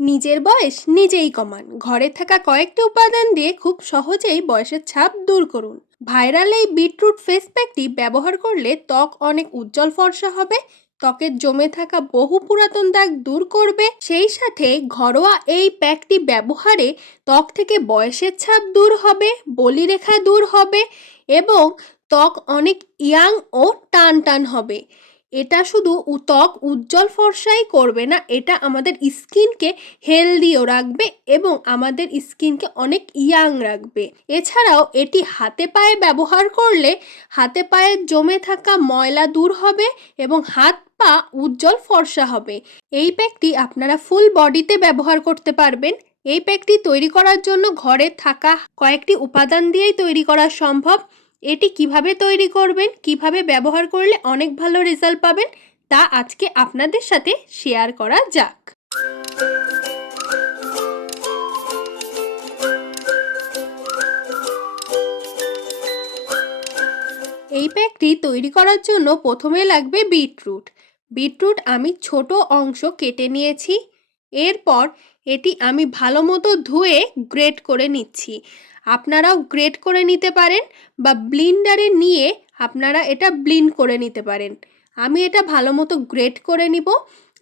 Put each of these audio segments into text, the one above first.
নিজের বয়স নিজেই কমান। ঘরে থাকা কয়েকটি উপাদান দিয়ে খুব সহজেই বয়সের ছাপ দূর করুন। ভাইরাল এই বিটরুট ফেস প্যাকটি ব্যবহার করলে ত্বক অনেক উজ্জ্বল ফর্সা হবে, ত্বকের জমে থাকা বহু পুরাতন দাগ দূর করবে। সেই সাথে ঘরোয়া এই প্যাকটি ব্যবহারে ত্বক থেকে বয়সের ছাপ দূর হবে, বলিরেখা দূর হবে এবং ত্বক অনেক ইয়াং ও টান টান হবে। এটা শুধু ত্বক উজ্জ্বল ফর্সাই করবে না, এটা আমাদের স্কিনকে হেলদিও রাখবে এবং আমাদের স্কিনকে অনেক ইয়াং রাখবে। এছাড়াও এটি হাতে পায়ে ব্যবহার করলে হাতে পায়ে জমে থাকা ময়লা দূর হবে এবং হাত পা উজ্জ্বল ফর্সা হবে। এই প্যাকটি আপনারা ফুল বডিতে ব্যবহার করতে পারবেন। এই প্যাকটি তৈরি করার জন্য ঘরে থাকা কয়েকটি উপাদান দিয়েই তৈরি করা সম্ভব। এটি কিভাবে তৈরি করবেন, কিভাবে ব্যবহার করলে অনেক ভালো রেজাল্ট পাবেন, তা আজকে আপনাদের সাথে শেয়ার করা যাক। এই প্যাকটি তৈরি করার জন্য প্রথমে লাগবে বিটরুট। বিটরুট আমি ছোট অংশ কেটে নিয়েছি। এরপর এটি আমি ভালো মতো ধুয়ে গ্রেট করে নিচ্ছি। আপনারাও গ্রেট করে নিতে পারেন বা ব্লিন্ডারে নিয়ে আপনারা এটা ব্লিন্ড করে নিতে পারেন। আমি এটা ভালো মতো গ্রেট করে নিব।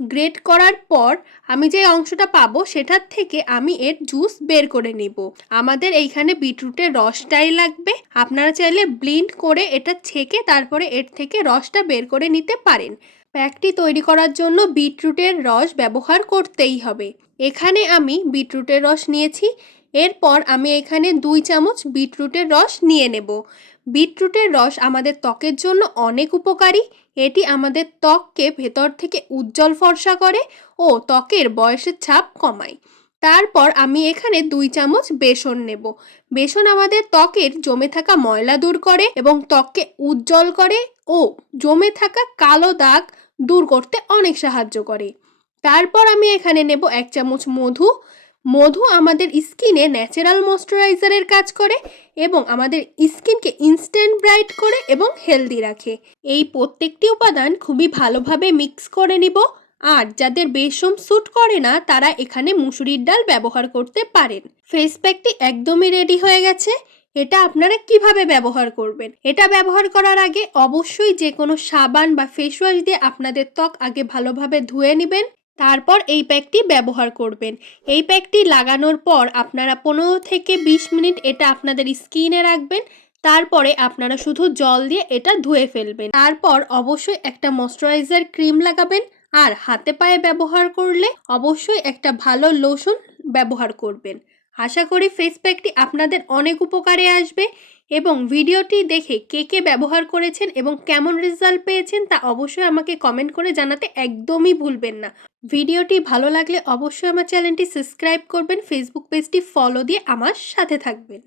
গ্রেট করার পর আমি যে অংশটা পাবো সেটার থেকে আমি এর জুস বের করে নিব। আমাদের এইখানে বিটরুটের রসটাই লাগবে। আপনারা চাইলে ব্লিন্ড করে এটা ছেঁকে তারপরে এর থেকে রসটা বের করে নিতে পারেন। প্যাকটি তৈরি করার জন্য বিটরুটের রস ব্যবহার করতেই হবে। এখানে আমি বিটরুটের রস নিয়েছি। এরপর আমি এখানে 2 চামচ বিটরুটের রস নিয়ে নেব। বিটরুটের রস আমাদের ত্বকের জন্য অনেক উপকারী। এটি আমাদের ত্বককে ভেতর থেকে উজ্জ্বল ফর্সা করে ও ত্বকের বয়সের ছাপ কমায়। তারপর আমি এখানে 2 চামচ বেসন নেব। বেসন আমাদের ত্বকের জমে থাকা ময়লা দূর করে এবং ত্বককে উজ্জ্বল করে ও জমে থাকা কালো দাগ দূর করতে অনেক সাহায্য করে। তারপর আমি এখানে নেব 1 চামচ মধু। মধু আমাদের স্কিনে ন্যাচারাল ময়শ্চারাইজারের কাজ করে এবং আমাদের স্কিনকে ইনস্ট্যান্ট ব্রাইট করে এবং হেলদি রাখে। এই প্রত্যেকটি উপাদান খুবই ভালোভাবে মিক্স করে নিব। আর যাদের বেসম স্যুট করে না তারা এখানে মুসুরির ডাল ব্যবহার করতে পারেন। ফেস প্যাকটি একদমই রেডি হয়ে গেছে। এটা আপনারা কিভাবে ব্যবহার করবেন? এটা ব্যবহার করার আগে অবশ্যই যে কোনো সাবান বা ফেস ওয়াশ দিয়ে আপনাদের ত্বক আগে ভালোভাবে ধুয়ে নেবেন। তারপর এই প্যাকটি ব্যবহার করবেন। এই প্যাকটি লাগানোর পর আপনারা 15 থেকে 20 মিনিট এটা আপনাদের স্কিনে রাখবেন। তারপরে আপনারা শুধু জল দিয়ে এটা ধুয়ে ফেলবেন। তারপর অবশ্যই একটা ময়শ্চারাইজার ক্রিম লাগাবেন। আর হাতে পায়ে ব্যবহার করলে অবশ্যই একটা ভালো লোশন ব্যবহার করবেন। আশা করি ফেস প্যাকটি আপনাদের অনেক উপকারে আসবে এবং ভিডিওটি দেখে কে কে ব্যবহার করেছেন এবং কেমন রেজাল্ট পেয়েছেন তা অবশ্যই আমাকে কমেন্ট করে জানাতে একদমই ভুলবেন না। ভিডিওটি ভালো লাগলে অবশ্যই আমার চ্যানেলটি সাবস্ক্রাইব করবেন, ফেসবুক পেজটি ফলো দিয়ে আমার সাথে থাকবেন।